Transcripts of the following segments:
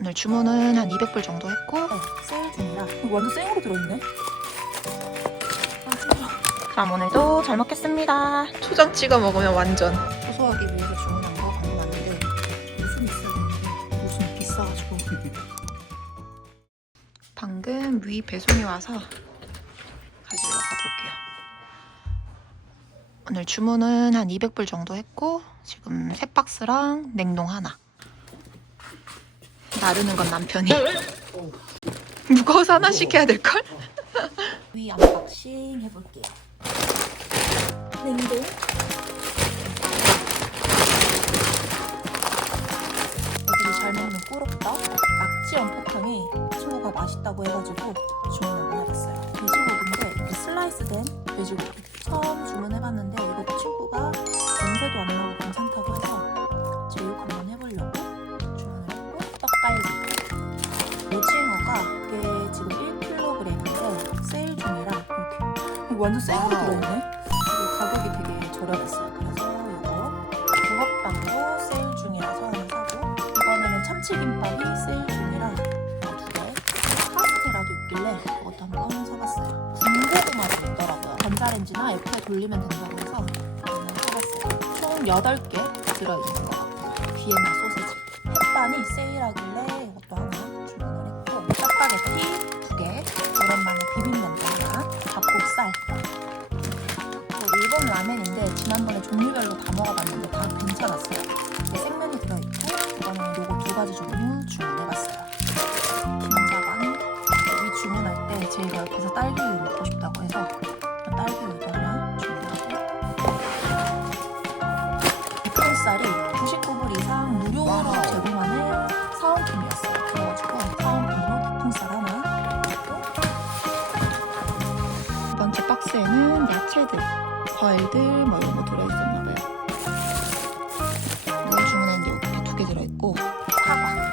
오늘 주문은 한 200불 정도 했고 네, 세일 중이라 이거 완전 생으로 들어있네 아 힘들어 그럼 오늘도 잘 먹겠습니다. 초장 찍어 먹으면 완전 소소하기 위해서 주문한 거 방금 왔는데 무슨 되는데 무슨 비싸가지고 방금 위 배송이 와서 가지러 가볼게요. 오늘 주문은 한 200불 정도 했고 지금 세 박스랑 냉동 하나. 나르는 건 남편이. 무거워서 하나씩 해야 될걸? 위 언박싱 해볼게요 냉동 애들이 잘 먹는 꾸룩떡 낙지 연포탕이 친구가 맛있다고 해가지고 주문 한번 해봤어요 돼지고기인데 이렇게 슬라이스된 돼지고기 처음 주문해봤는데 완전 생으로 들어있네. 그리고 가격이 되게 저렴했어요. 그래서 이거 붕어빵도 세일 중이라서 하나 사고 이번에는 참치김밥이 세일 중이라 이거 두 개 카스테라도 있길래 이것도 한번 사봤어요. 군고구마도 있더라고요. 전자레인지나 F에 돌리면 된다고 해서 이거는 사봤어요. 총 8개 들어있는 것 같아요. 비엔나 소세지. 햇반이 세일하길래 이것도 하나 주문을 했고 짜파게티 두 개 오랜만에 비빔면도 닭국살 또 일본 라멘인데 지난번에 종류별로 다 먹어봤는데 다 괜찮았어요. 생면이 들어있고 이거는 요거 두 가지 종류 주문해봤어요. 김자반 이 주문할 때 제가 옆에서 딸기우유 먹고 싶다고 해서 딸기우유도 하나 주문하고 닭가슴살이 야채들, 과일들 뭐 이런 거 들어있었나 봐요. 뭘 주문했는데 이렇게 두 개 들어있고 사과.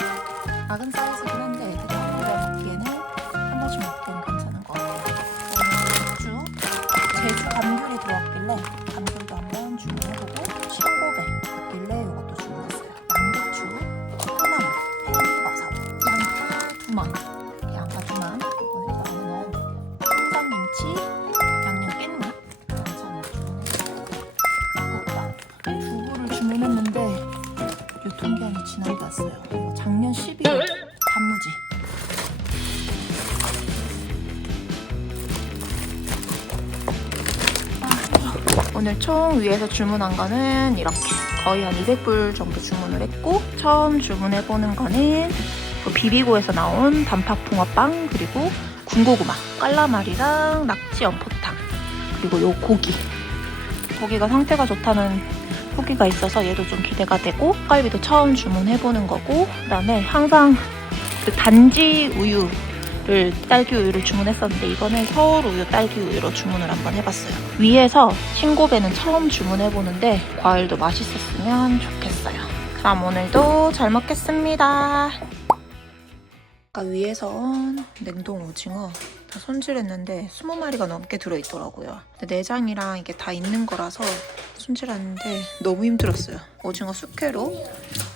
작은 사이즈긴 한데 애들이 한 번에 먹기에는 한 번씩 먹기에는 괜찮은 것 같아요. 맥주. 제주 감귤이 들어왔길래 감귤도 한번 주문해보고 신고배 있길래 이것도 주문했어요. 양배추 하나만, 팽이버섯, 양파 두만, 양파 두만 이번에 넣어볼게요. 청장김치, 총 위에서 주문한 거는 이렇게 거의 한 200불 정도 주문을 했고 처음 주문해보는 거는 그 비비고에서 나온 단팥 붕어빵 그리고 군고구마 깔라마리랑 낙지 연포탕 그리고 요 고기. 고기가 상태가 좋다는 후기가 있어서 얘도 좀 기대가 되고 갈비도 처음 주문해보는 거고 그다음에 항상 그 단지 우유 를 딸기 우유를 주문했었는데 이번엔 서울 우유 딸기 우유로 주문을 한번 해봤어요. 위에서 신고배는 처음 주문해보는데 과일도 맛있었으면 좋겠어요. 그럼 오늘도 잘 먹겠습니다. 아까 위에서 온 냉동 오징어 다 손질했는데 20마리가 넘게 들어있더라고요. 내장이랑 이게 다 있는 거라서 손질하는데 너무 힘들었어요. 오징어 숙회로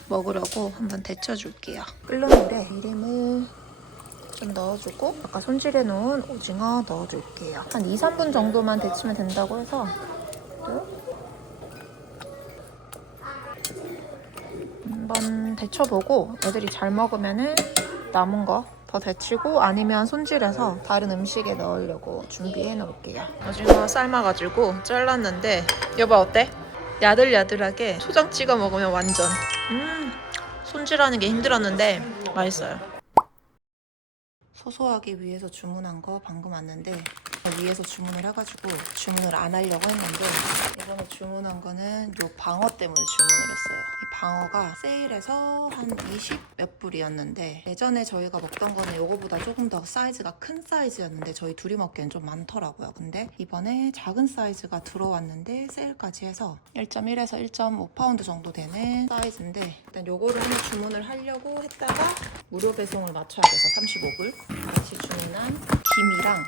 먹으려고 한번 데쳐줄게요. 끓는 물에 기름을 좀 넣어주고 아까 손질해 놓은 오징어 넣어줄게요. 한 2, 3분 정도만 데치면 된다고 해서 또 한번 데쳐보고 애들이 잘 먹으면은 남은 거 더 데치고 아니면 손질해서 다른 음식에 넣으려고 준비해 놓을게요. 오징어 삶아가지고 잘랐는데 여보 어때? 야들야들하게 초장 찍어 먹으면 완전 음 손질하는 게 힘들었는데 맛있어요. 소소하기 위해서 주문한 거 방금 왔는데 위에서 주문을 해가지고 주문을 안 하려고 했는데 이번에 주문한 거는 요 방어 때문에 주문을 했어요. 이 방어가 세일해서 한 20 몇 불이었는데 예전에 저희가 먹던 거는 요거보다 조금 더 사이즈가 큰 사이즈였는데 저희 둘이 먹기엔 좀 많더라고요. 근데 이번에 작은 사이즈가 들어왔는데 세일까지 해서 1.1에서 1.5파운드 정도 되는 사이즈인데 일단 요거를 주문을 하려고 했다가 무료 배송을 맞춰야 돼서 35불 같이 주문한 김이랑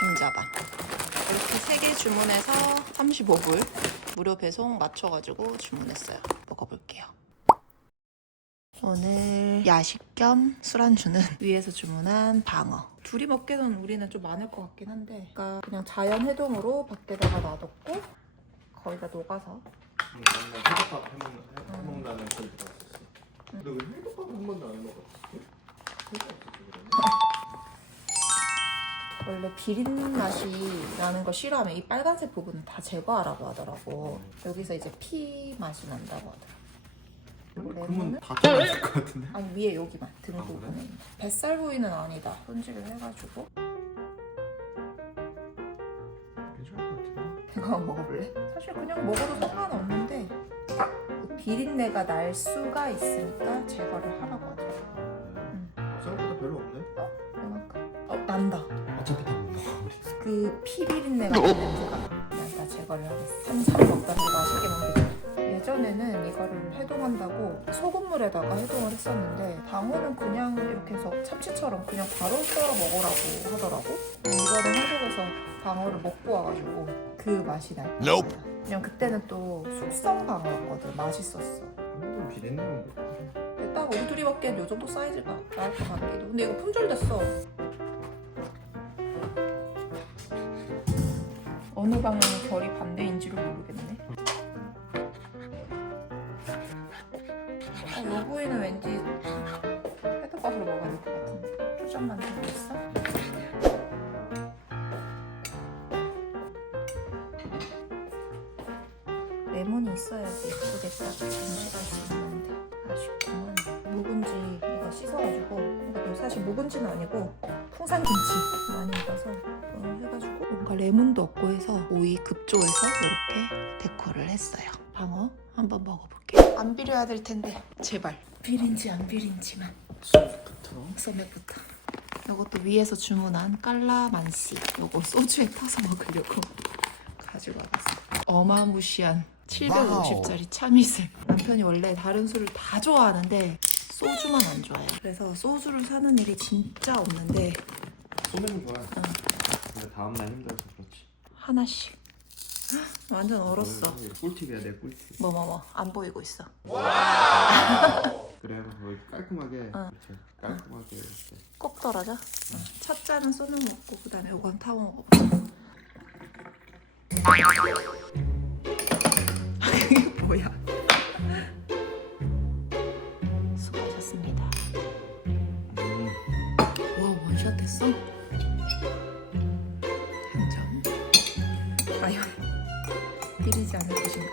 김자반 이렇게 세개 주문해서 35불 무료 배송 맞춰가지고 주문했어요. 먹어볼게요. 오늘 야식 겸 술안주는 위에서 주문한 방어. 둘이 먹기에는 우리는 좀 많을 것 같긴 한데, 그러니까 그냥 자연 해동으로 밖에다가 놔뒀고 거기다 녹아서 맨날 회덮밥 해먹는, 해- 해먹는다는 소리 들었었어. 근데 왜 회덮밥 한 번도 안 해먹었지? 회가 없었지 그러면? 원래 비린 맛이 나는 걸 싫어하면 이 빨간색 부분은 다 제거하라고 하더라고. 여기서 이제 피 맛이 난다고 하더라고. 그러면 다 좋아했을 것 같은데? 아니 위에 여기만 등 아, 부분에 그래? 있는. 뱃살 부위는 아니다. 손질을 해가지고 괜찮을 것 같은데? 이거 한번 먹어볼래? 사실 그냥 먹어도 상관없는데 그 비린내가 날 수가 있으니까 제거를 하라고 하더라고. 생각보다 별로 없네? 이만큼. 어 난다. 어차피 다 못 먹어 우리 그 피비린내가 나는 냄새가 그냥 다 제거를 하겠어. 삼삼 먹다 보고 맛있게 먹게 예전에는 이거를 해동한다고 소금물에다가 해동을 했었는데 방어는 그냥 이렇게 해서 참치처럼 그냥 바로 썰어 먹으라고 하더라고. 이거를 한국에서 방어를 먹고 와가지고 그 맛이 날 거야. 그냥 그때는 또 숙성 방어였거든. 맛있었어. 한번 비린내는 뭐 근데 딱 우리 둘이 먹기엔 요 정도 사이즈가 나을 것 같기도. 근데 이거 품절됐어. 어느 방향이 결이 반대인지를 모르겠네. 어, 요 부위는 왠지 회덮밥으로 먹어야 될 것 같은데. 초점만 들고 있어? 레몬이 있어야지 예쁘게 딱 전시할 수 있는데 아쉽구만 묵은지 이거 씻어가지고 이것도 사실 묵은지는 아니고 풍산김치 많이 익어서 어, 해가지고 뭔가 레몬도 없고 해서 오이 급조해서 이렇게 데코를 했어요. 방어 한번 먹어볼게요. 안 비려야 될 텐데. 제발. 비린지 안 비린지만. 소스부터? 소맥부터. 이것도 위에서 주문한 깔라만시 요거 소주에 타서 먹으려고 가지고 와봤어 어마무시한 750짜리 참이슬. 남편이 원래 다른 술을 다 좋아하는데 소주만 안 좋아해요 그래서 소주를 사는 일이 진짜 없는데 소맥은 좋아요. 근데 다음날 힘들어서 그렇지. 하나씩. 완전 얼었어. 꿀- 꿀팁이야 내 꿀팁. 뭐 뭐 뭐. 안 보이고 있어. 그래야 뭐 깔끔하게 어. 그렇지 깔끔하게 이렇게. 꼭 떨어져? 첫 잔은 소맥 먹고 그 다음에 이건 타워 먹어봐. 이게 뭐야 샷 했어? 한점 과연 비리지 않을 것인가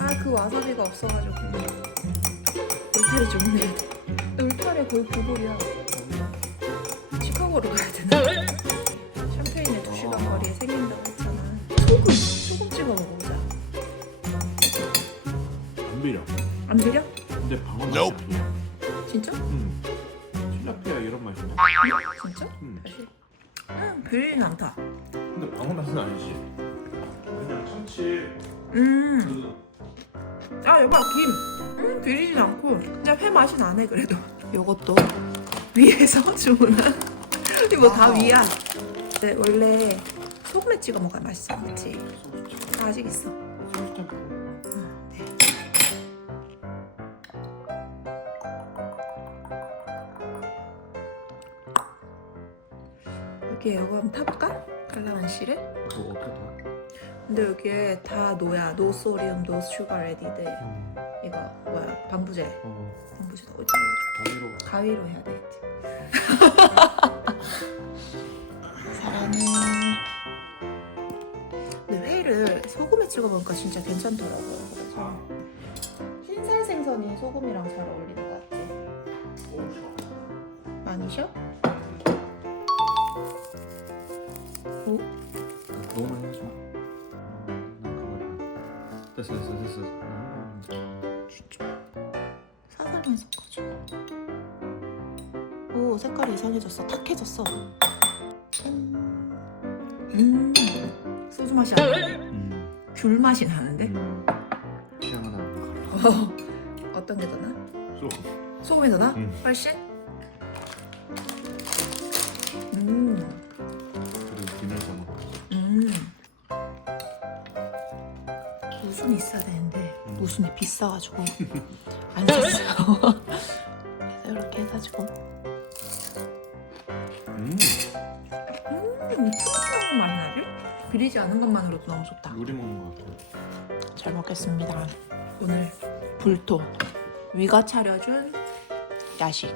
아 그 와사비가 없어가지고 울타리 돼 울타리 거의 구글이야 시카고로 가야 되나? 참치. 음. 그 아 여봐 김. 음, 비리진 않고. 그냥 회 맛이 나네 그래도. 요것도? 위에서 주문한? 이거 다 위야. 네, 원래 소금에 찍어 먹어야 맛있어 그치? 소스 다 아직 있어. 소스 짬뽕 음, 네. 여기에 이거 한번 타볼까? 칼라만시를? 그거 어떻게 다 근데 여기에 다 노야 노 소리움 노 슈가 레디드 음. 이거 뭐야 방부제 어 방부제 어디 가위로 가위로 해야 돼. 사랑해. 근데 회를 소금에 찍어 먹으니까 진짜 괜찮더라고요. 그래서 흰살 생선이 소금이랑 잘 어울리는 것 같아. 많이 쉬어? 오? 너무 많이 됐어 됐어 됐어. 음. 진짜. 사살만 섞어줘. 오 색깔이 이상해졌어. 탁해졌어. 음. 소주 맛이 안 나. 음. 귤 맛이 나는데? 음. 갈라. 어, 어떤 게 더 나? 쏘. 소금이 더 나? 음. 훨씬? 음, 무순이 비싸가지고 안 샀어요. 그래서 이렇게 해가지고 음 음, 푸짐한 맛이 나지? 비리지 않은 것만으로도 너무 좋다. 요리 먹는 것 같아. 잘 먹겠습니다. 오늘 불토 위가 차려준 야식